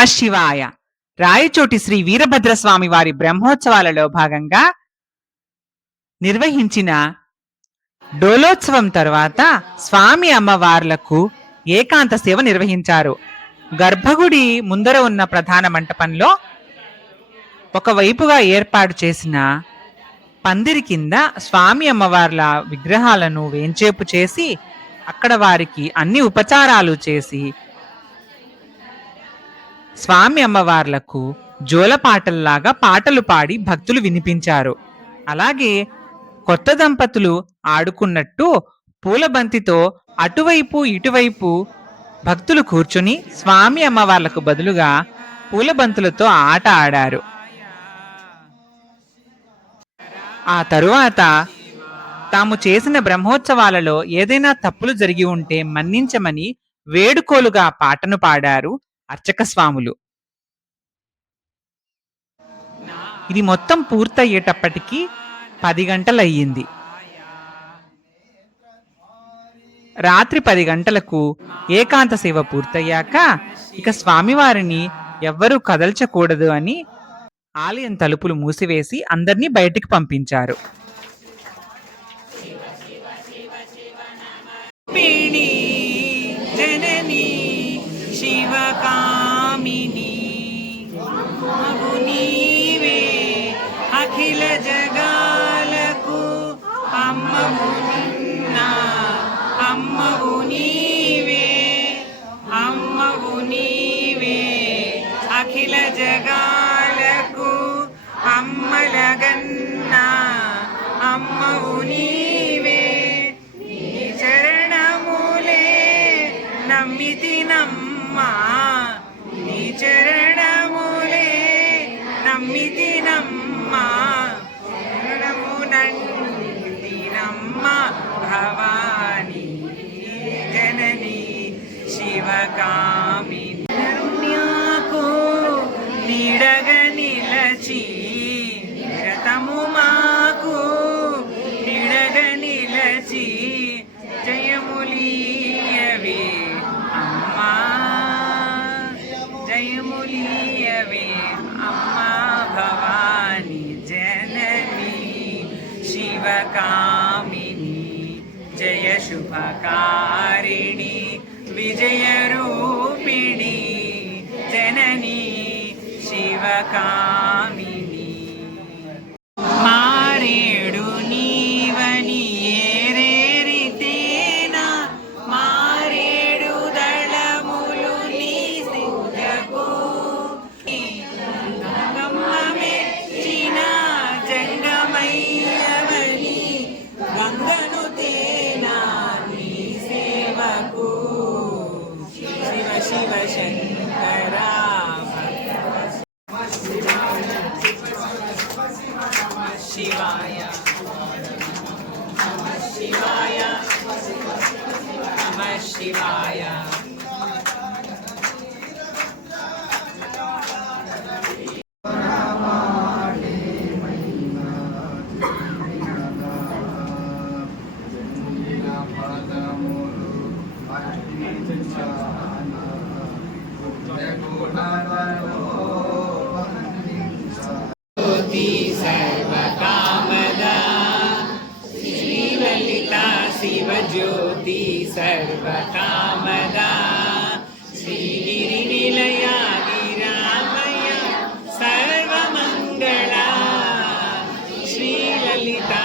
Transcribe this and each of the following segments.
నమఃశివాయ. రాయచోటి శ్రీ వీరభద్రస్వామి వారి బ్రహ్మోత్సవాలలో భాగంగా నిర్వహించిన డోలోత్సవం తరువాత స్వామి అమ్మవార్లకు ఏకాంత సేవ నిర్వహించారు. గర్భగుడి ముందర ఉన్న ప్రధాన మంటపంలో ఒకవైపుగా ఏర్పాటు చేసిన పందిరి కింద స్వామి అమ్మవార్ల విగ్రహాలను వేంచేపు చేసి అక్కడ వారికి అన్ని ఉపచారాలు చేసి స్వామి అమ్మవార్లకు జోలపాటల్లాగా పాటలు పాడి భక్తులు వినిపించారు. అలాగే కొత్త దంపతులు ఆడుకున్నట్టు పూలబంతితో అటువైపు ఇటువైపు భక్తులు కూర్చుని స్వామి అమ్మవార్లకు బదులుగా పూలబంతులతో ఆట ఆడారు. ఆ తరువాత తాము చేసిన బ్రహ్మోత్సవాలలో ఏదైనా తప్పులు జరిగి ఉంటే మన్నించమని వేడుకోలుగా పాటను పాడారు అర్చక స్వాములు. ఇది మొత్తం పూర్తయ్యేటప్పటికి 10 గంటలయ్యింది. రాత్రి 10 గంటలకు ఏకాంత సేవ పూర్తయ్యాక ఇక స్వామివారిని ఎవ్వరూ కదల్చకూడదు అని ఆలయం తలుపులు మూసివేసి అందరినీ బయటికి పంపించారు. జననీ శివకామిని మగునీవే అఖిల జగాలకు అమ్మవు నిన్న అమ్మవు నీవే అమ్మవు నీవే అఖిల జగాలకు అమ్మలగన్న అమ్మవు నీవే చరణములే నమ్మితినమ్మా నీ చరణములే నమ్మితినమ్మా శరణమునందినమ్మా భవాని జనని శివకామిని కరుణ్యాకు నీడగ నిలచి రతము మాకు నీడగ నిలచి జయములీయవే అమ్మా జయములీయవే అమ్మా భవాని జనని శివకామిని జయ శుభకారిణి విజయ రూపిణి జనని శివకామిని మారేడు నీవని ఏరేరితేనా మారేడు దళములు నీ సిద్ధకు గంగమ్మ మెచ్చిన జంగమయ్యవని గంగను తేనా నీ సేవకు శివ శివ శంకర శివాయ శివాయ నమః శివాయ. సర్వకామదా శ్రీలలితా శివజ్యోతి సర్వకామదా శ్రీగిరి నిలయ గిరామయ సర్వమంగళ శ్రీలలితా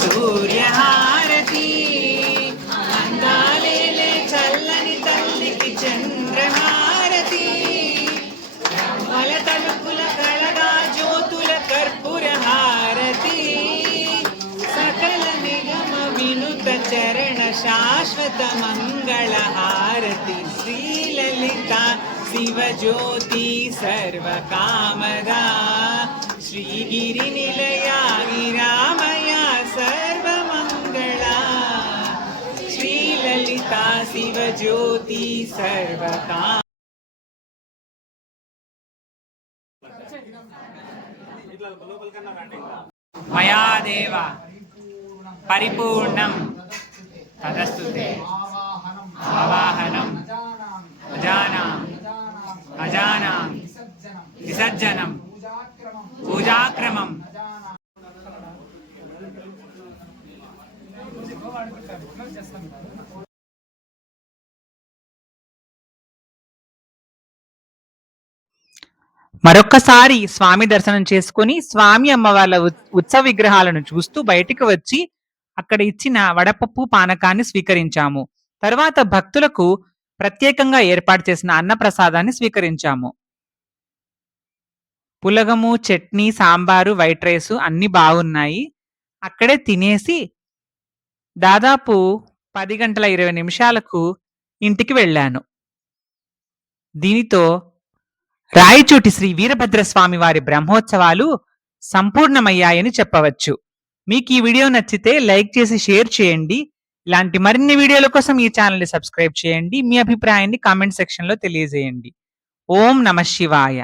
సూర్యహారతి అందాలేలే చల్లని తల్లికి చంద్రహారతి బ్రహ్మల తలుపుల కళగా జ్యోతుల కర్పూర హారతి సకల నిగమ వినుత చరణ శాశ్వత మంగళ హారతి శ్రీలలిత శివజ్యోతి సర్వకామదా శ్రీగిరి నిలయ గిరామయ సర్వమంగళ శ్రీలలిత శివజ్యోతి సర్వకామ. మయా దేవ పరిపూర్ణం తదస్తుతే ఆవాహనం అజానా అజానా నరాణాం విసర్జనం పూజాక్రమం మరొక్కసారి స్వామి దర్శనం చేసుకుని స్వామి అమ్మవార్ల ఉత్సవ విగ్రహాలను చూస్తూ బయటికి వచ్చి అక్కడ ఇచ్చిన వడపప్పు పానకాన్ని స్వీకరించాము. తరువాత భక్తులకు ప్రత్యేకంగా ఏర్పాటు చేసిన అన్నప్రసాదాన్ని స్వీకరించాము. పులగము, చట్నీ, సాంబారు, వైట్ రైస్ అన్ని బాగున్నాయి. అక్కడే తినేసి దాదాపు 10 గంటల 20 నిమిషాలకు ఇంటికి వెళ్ళాను. దీనితో రాయచోటి శ్రీ వీరభద్రస్వామి వారి బ్రహ్మోత్సవాలు సంపూర్ణమయ్యాయని చెప్పవచ్చు. మీకు ఈ వీడియో నచ్చితే లైక్ చేసి షేర్ చేయండి. ఇలాంటి మరిన్ని వీడియోల కోసం ఈ ఛానల్ని సబ్స్క్రైబ్ చేయండి. మీ అభిప్రాయాన్ని కామెంట్ సెక్షన్లో తెలియజేయండి. ఓం నమః శివాయ.